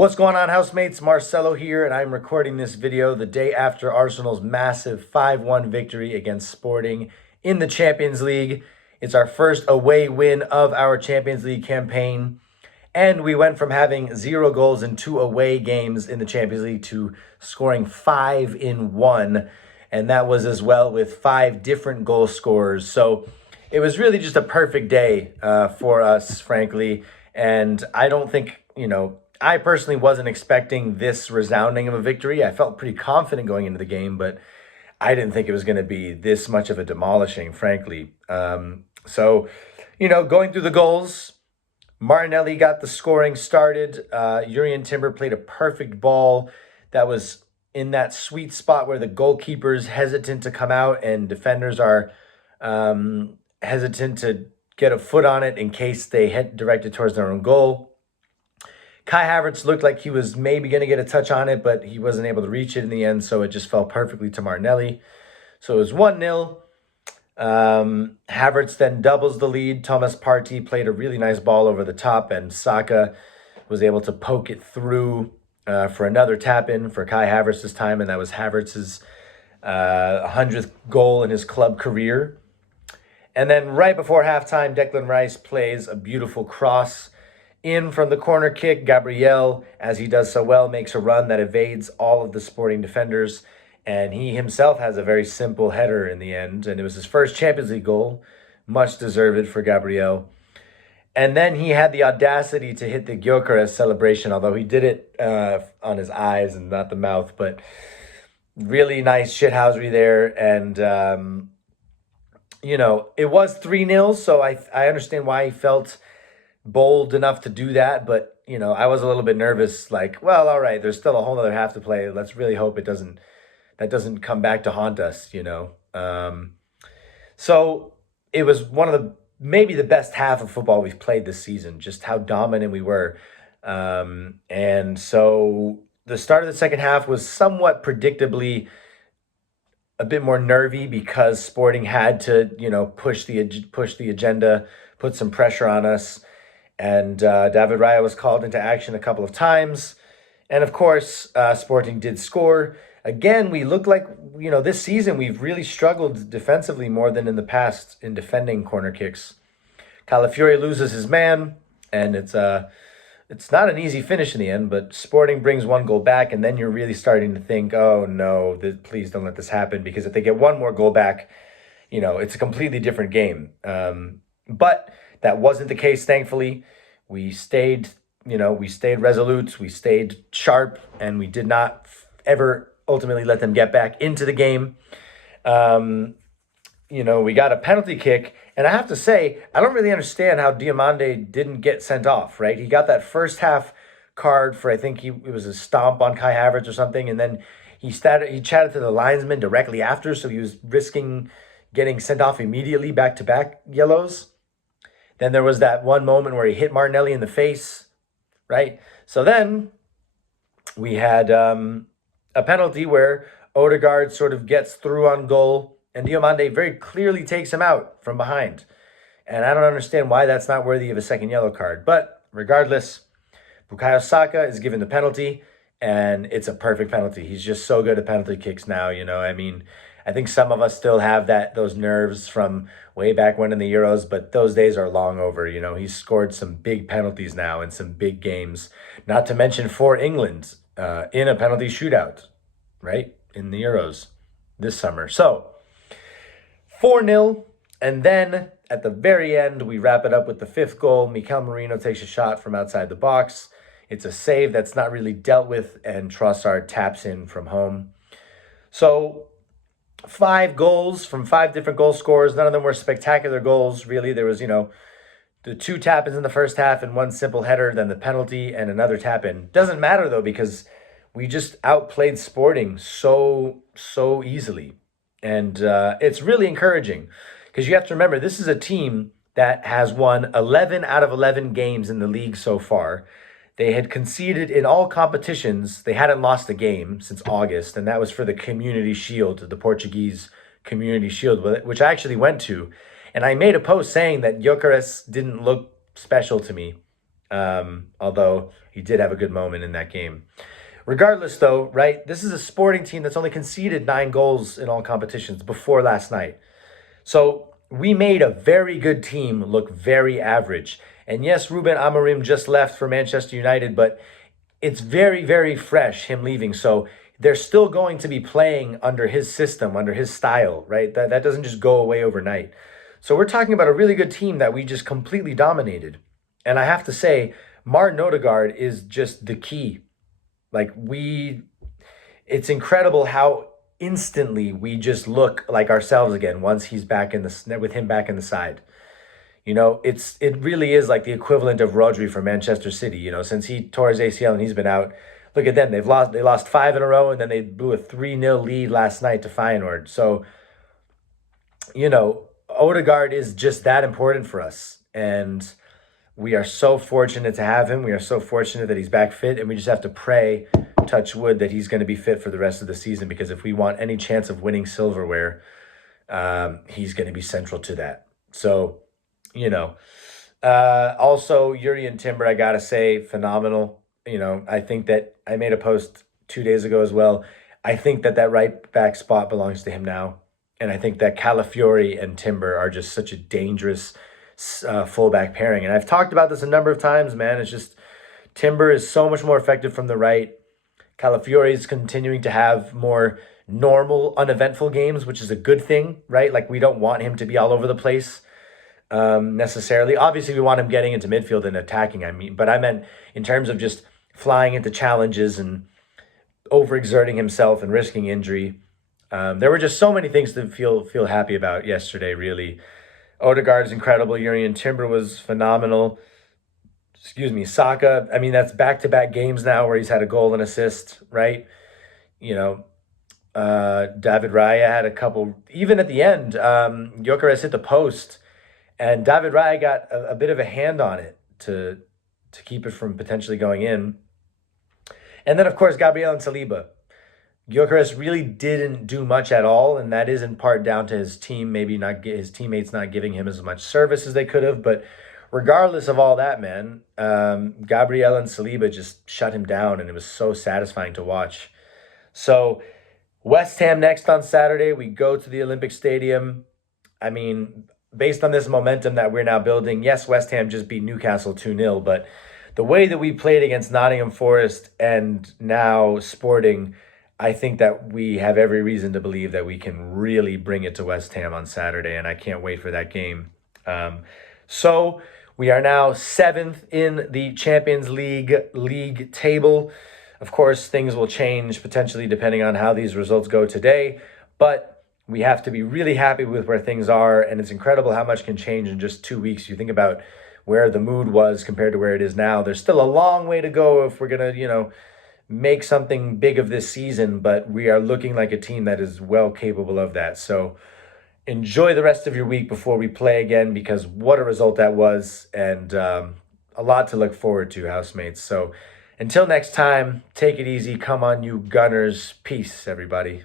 What's going on, housemates? Marcelo here, and I'm recording this video the day after Arsenal's massive 5-1 victory against Sporting in the Champions League. It's our first away win of our Champions League campaign, and we went from having 0 goals in 2 away games in the Champions League to scoring 5 in 1, and that was as well with 5 different goal scorers. So it was really just a perfect day for us, frankly, and I don't think, I personally wasn't expecting this resounding of a victory. I felt pretty confident going into the game, but I didn't think it was going to be this much of a demolishing, frankly. Going through the goals, Martinelli got the scoring started. Jurrien Timber played a perfect ball that was in that sweet spot where the goalkeeper's hesitant to come out and defenders are hesitant to get a foot on it in case they head directed towards their own goal. Kai Havertz looked like he was maybe going to get a touch on it, but he wasn't able to reach it in the end, so it just fell perfectly to Martinelli. So it was 1-0. Havertz then doubles the lead. Thomas Partey played a really nice ball over the top, and Saka was able to poke it through for another tap-in for Kai Havertz this time, and that was Havertz's 100th goal in his club career. And then right before halftime, Declan Rice plays a beautiful cross in from the corner kick. Gabriel, as he does so well, makes a run that evades all of the Sporting defenders, and he himself has a very simple header in the end, and it was his first Champions League goal, much deserved for Gabriel. And then he had the audacity to hit the Gyökeres celebration, although he did it on his eyes and not the mouth, but really nice shithousery there. And it was 3-0, so I understand why he felt bold enough to do that, but I was a little bit nervous, like, well, all right, there's still a whole other half to play. Let's really hope that doesn't come back to haunt us. So it was maybe the best half of football we've played this season, just how dominant we were. And so the start of the second half was somewhat predictably a bit more nervy because Sporting had to, push the agenda, put some pressure on us. And David Raya was called into action a couple of times. And of course, Sporting did score. Again, we look like, this season we've really struggled defensively more than in the past in defending corner kicks. Calafiori loses his man, and it's not an easy finish in the end, but Sporting brings 1 goal back, and then you're really starting to think, oh no, please don't let this happen, because if they get 1 more goal back, it's a completely different game. But that wasn't the case, thankfully. We stayed resolute, we stayed sharp, and we did not ever ultimately let them get back into the game. We got a penalty kick, and I have to say, I don't really understand how Diomande didn't get sent off, right? He got that first half card for, I think it was a stomp on Kai Havertz or something, and then he chatted to the linesman directly after, so he was risking getting sent off immediately, back-to-back yellows. Then there was that one moment where he hit Martinelli in the face, right? So then we had a penalty where Odegaard sort of gets through on goal, and Diomande very clearly takes him out from behind. And I don't understand why that's not worthy of a second yellow card. But regardless, Bukayo Saka is given the penalty, and it's a perfect penalty. He's just so good at penalty kicks now, I think some of us still have those nerves from way back when in the Euros, but those days are long over. He's scored some big penalties now in some big games, not to mention for England in a penalty shootout, right, in the Euros this summer. So 4-0, and then at the very end, we wrap it up with the 5th goal. Mikel Merino takes a shot from outside the box. It's a save that's not really dealt with, and Trossard taps in from home. So 5 goals from 5 different goal scorers. None of them were spectacular goals, really. There was, the 2 tap-ins in the first half and 1 simple header, then the penalty and another tap-in. Doesn't matter, though, because we just outplayed Sporting so easily. And it's really encouraging because you have to remember, this is a team that has won 11 out of 11 games in the league so far. They had conceded in all competitions. They hadn't lost a game since August, and that was for the Community Shield, the Portuguese Community Shield, which I actually went to. And I made a post saying that Gyökeres didn't look special to me. Although he did have a good moment in that game. Regardless, though, right, this is a Sporting team that's only conceded 9 goals in all competitions before last night. So we made a very good team look very average. And yes, Ruben Amorim just left for Manchester United, but it's very, very fresh, him leaving. So they're still going to be playing under his system, under his style, right? That doesn't just go away overnight. So we're talking about a really good team that we just completely dominated. And I have to say, Martin Odegaard is just the key. Like it's incredible how instantly we just look like ourselves again once he's back in the with him back in the side. It really is like the equivalent of Rodri for Manchester City. Since he tore his ACL and he's been out. Look at them. They lost 5 in a row, and then they blew a 3-0 lead last night to Feyenoord. So, Odegaard is just that important for us. And we are so fortunate to have him. We are so fortunate that he's back fit, and we just have to pray, touch wood, that he's going to be fit for the rest of the season, because if we want any chance of winning silverware, he's going to be central to that. So, also Yuri Timber, I got to say, phenomenal. I think that I made a post 2 days ago as well. I think that right back spot belongs to him now. And I think that Calafiori and Timber are just such a dangerous fullback pairing. And I've talked about this a number of times, man. It's just Timber is so much more effective from the right. Calafiori is continuing to have more normal, uneventful games, which is a good thing, right? Like, we don't want him to be all over the place necessarily. Obviously, we want him getting into midfield and attacking, but I meant in terms of just flying into challenges and overexerting himself and risking injury. There were just so many things to feel happy about yesterday, really. Odegaard's incredible. Yuri Timber was phenomenal. Excuse me, Saka. I mean, that's back-to-back games now where he's had a goal and assist, right? David Raya had a couple. Even at the end, Gyökeres hit the post, and David Raya got a bit of a hand on it to keep it from potentially going in. And then, of course, Gabriel and Saliba. Gyökeres really didn't do much at all, and that is in part down to his team, his teammates not giving him as much service as they could have. But regardless of all that, man, Gabriel and Saliba just shut him down, and it was so satisfying to watch. So West Ham next on Saturday. We go to the Olympic Stadium. I mean, based on this momentum that we're now building, yes, West Ham just beat Newcastle 2-0, but the way that we played against Nottingham Forest and now Sporting, I think that we have every reason to believe that we can really bring it to West Ham on Saturday, and I can't wait for that game. So we are now 7th in the Champions League table. Of course, things will change potentially depending on how these results go today, but we have to be really happy with where things are, and it's incredible how much can change in just 2 weeks. You think about where the mood was compared to where it is now. There's still a long way to go if we're going to, make something big of this season, but we are looking like a team that is well capable of that. So enjoy the rest of your week before we play again, because what a result that was, and a lot to look forward to, housemates. So until next time, take it easy. Come on, you Gunners. Peace, everybody.